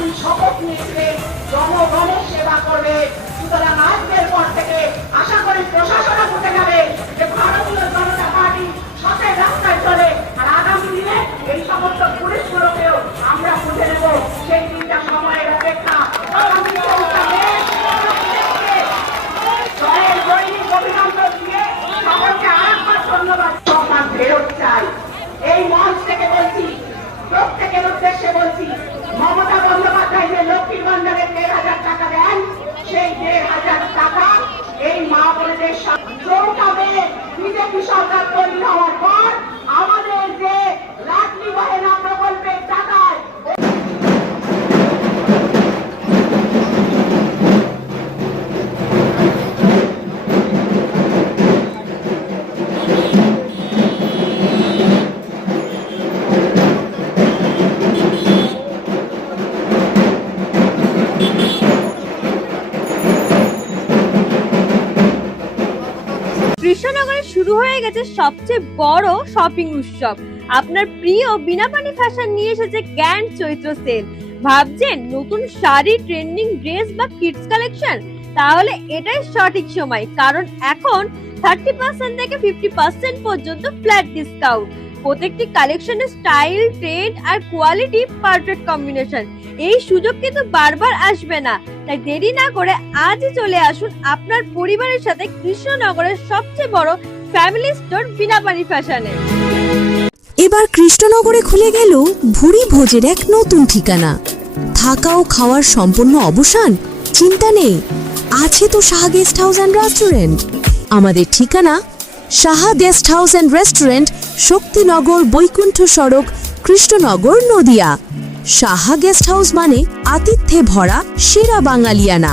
আপনি শপথ নিয়েছিলেন জনগণের সেবা করবে। সুতরাং আজকের পর থেকে আশা করি প্রশাসনও বুঝে যাবে যে ভারতীয় জনতা পার্টি সতের রাস্তায় চলে। আর আগামী দিনে এই সমস্ত পুলিশগুলোকেও আমরা বুঝে নেব। সেই দিনটা সময়ের অপেক্ষা। আগামী 14 মে জয়ের দৈনিক অভিনন্দন দিয়ে সকলকে আরেকবার ধন্যবাদ। সম্মান ফেরত চাই। এই মঞ্চ থেকে বলছি, প্রত্যেকের উদ্দেশ্যে বলছি, মমতা বন্দ্যোপাধ্যায় যে লক্ষ্মীর ভান্ডারে ১,৫০০ টাকা দেন, সেই ১,৫০০ টাকা এই মা বোনদের চৌকাবে বিজেপি সরকার তৈরি হওয়ার পর আমাদের যে লাটলি বাহিনা প্রকল্পের টাকায় কৃষ্ণনগরে শুরু হয়ে গেছে সবচেয়ে বড় শপিং উৎসব। আপনার প্রিয় বিনাপানি ফ্যাশন নিয়ে এসেছে গ্র্যান্ড চৈত্র সেল। ভাবছেন নতুন শাড়ি, ট্রেন্ডিং ড্রেস বা কিডস কালেকশন? তাহলে এটাই সঠিক সময়, কারণ এখন 30% থেকে 50% পর্যন্ত ফ্ল্যাট ডিসকাউন্ট। প্রত্যেকটি কালেকশনের স্টাইল, ট্রেন্ড আর কোয়ালিটি পারফেক্ট কম্বিনেশন। এই সুযোগ কিন্তু বারবার আসবে না, তাই দেরি না করে আজই চলে আসুন আপনার পরিবারের সাথে কৃষ্ণনগরের সবচেয়ে বড় ফ্যামিলি স্টোর বিনাপানি ফ্যাশনে। এবার কৃষ্ণনগরে খুলে গেল ভুরি ভোজের এক নতুন ঠিকানা। থাকা ও খাওয়ার সম্পূর্ণ অবসান? চিন্তা নেই, আছে তো Saha guest house and restaurant. আমাদের ঠিকানা Saha guest house and restaurant, Shaktinagar, Baikuntha সড়ক, কৃষ্ণনগর, নদিয়া। সাহা গেস্ট হাউস মানে আতিথ্যে ভরা সেরা বাঙালিয়ানা।